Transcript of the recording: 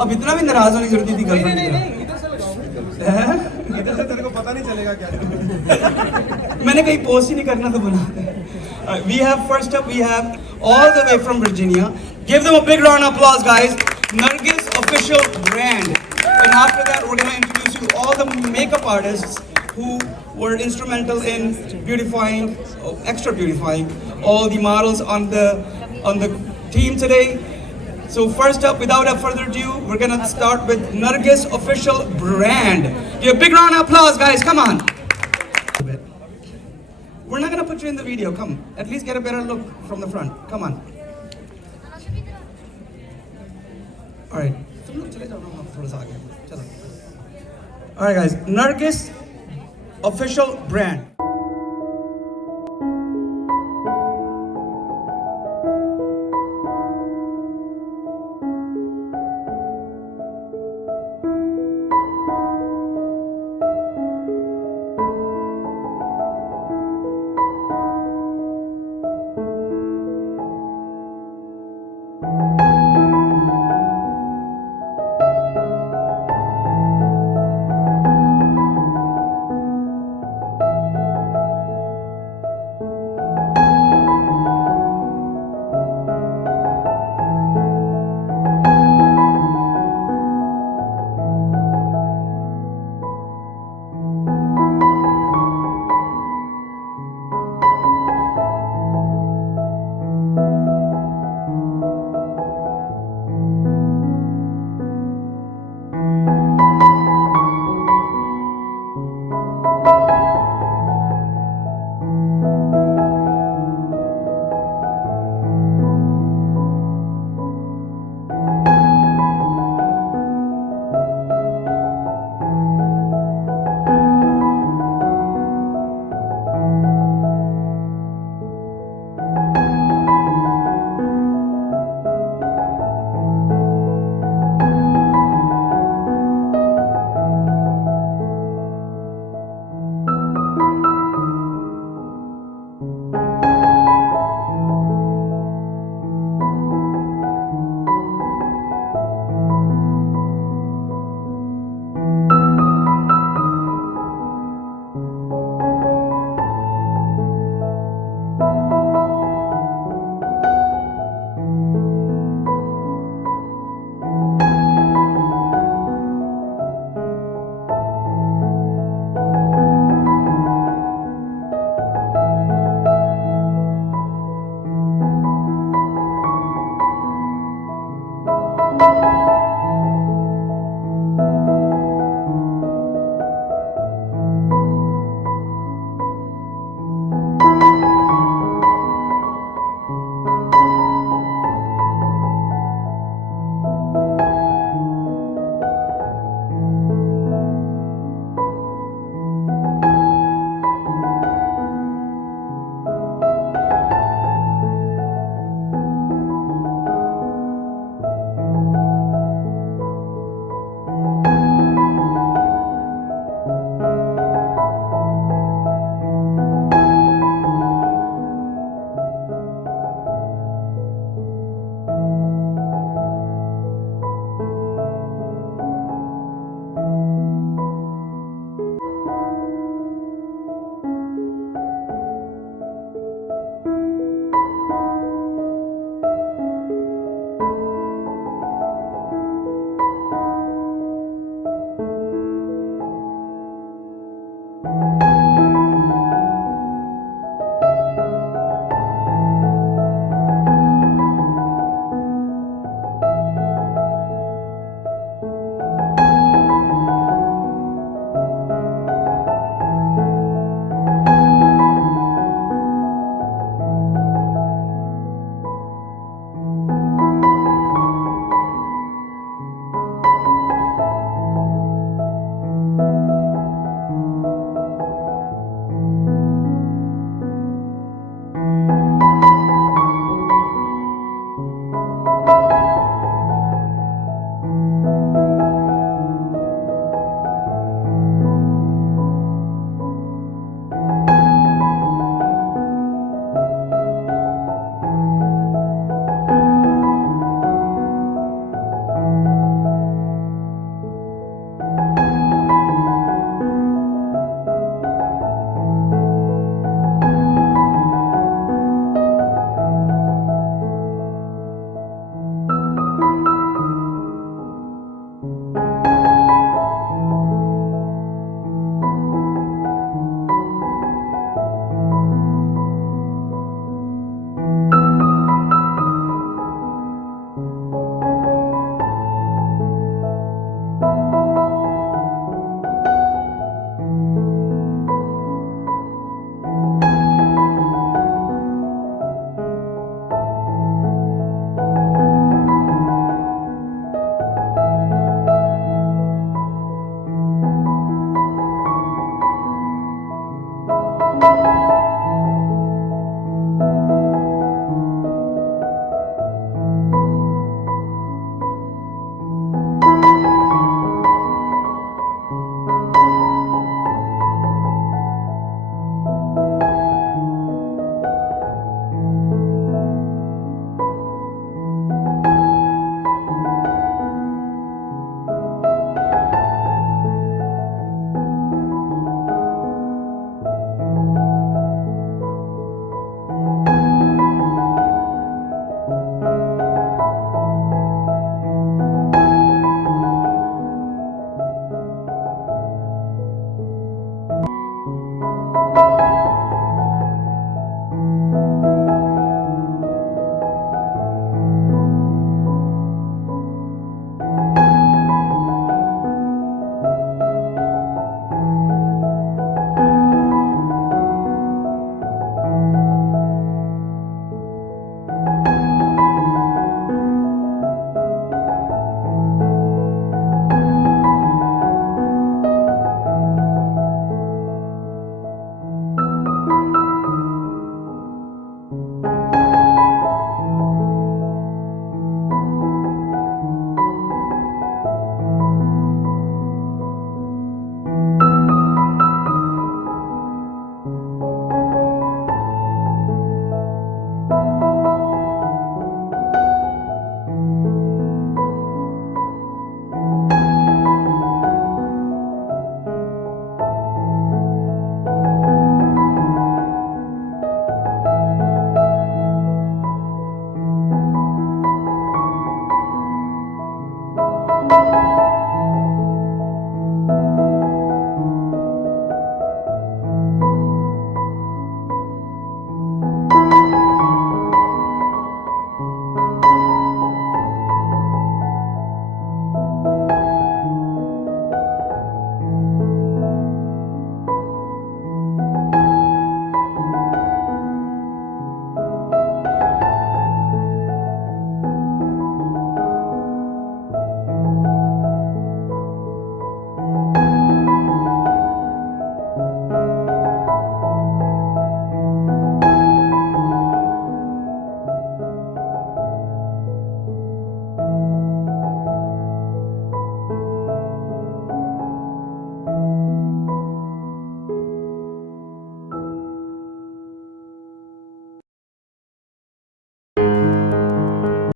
अब इतना भी नाराज होने की जरूरत थी गर्लफ्रेंड की तरह। इधर से तेरे को पता नहीं चलेगा क्या मैंने कहीं पोस्ट ही नहीं करना तो बना दे। We have first up, we have all the way from Virginia. Give them a big round of applause, guys. Nargis official brand. And after that, we're gonna introduce you to all the makeup artists who were instrumental in beautifying, extra beautifying all the models on the team today. So first up, without a further ado, we're gonna start with Nargis official brand. Give a big round of applause, guys. Come on. We're not gonna put you in the video. Come, at least get a better look from the front. Come on. All right. All right, guys. Nargis official brand.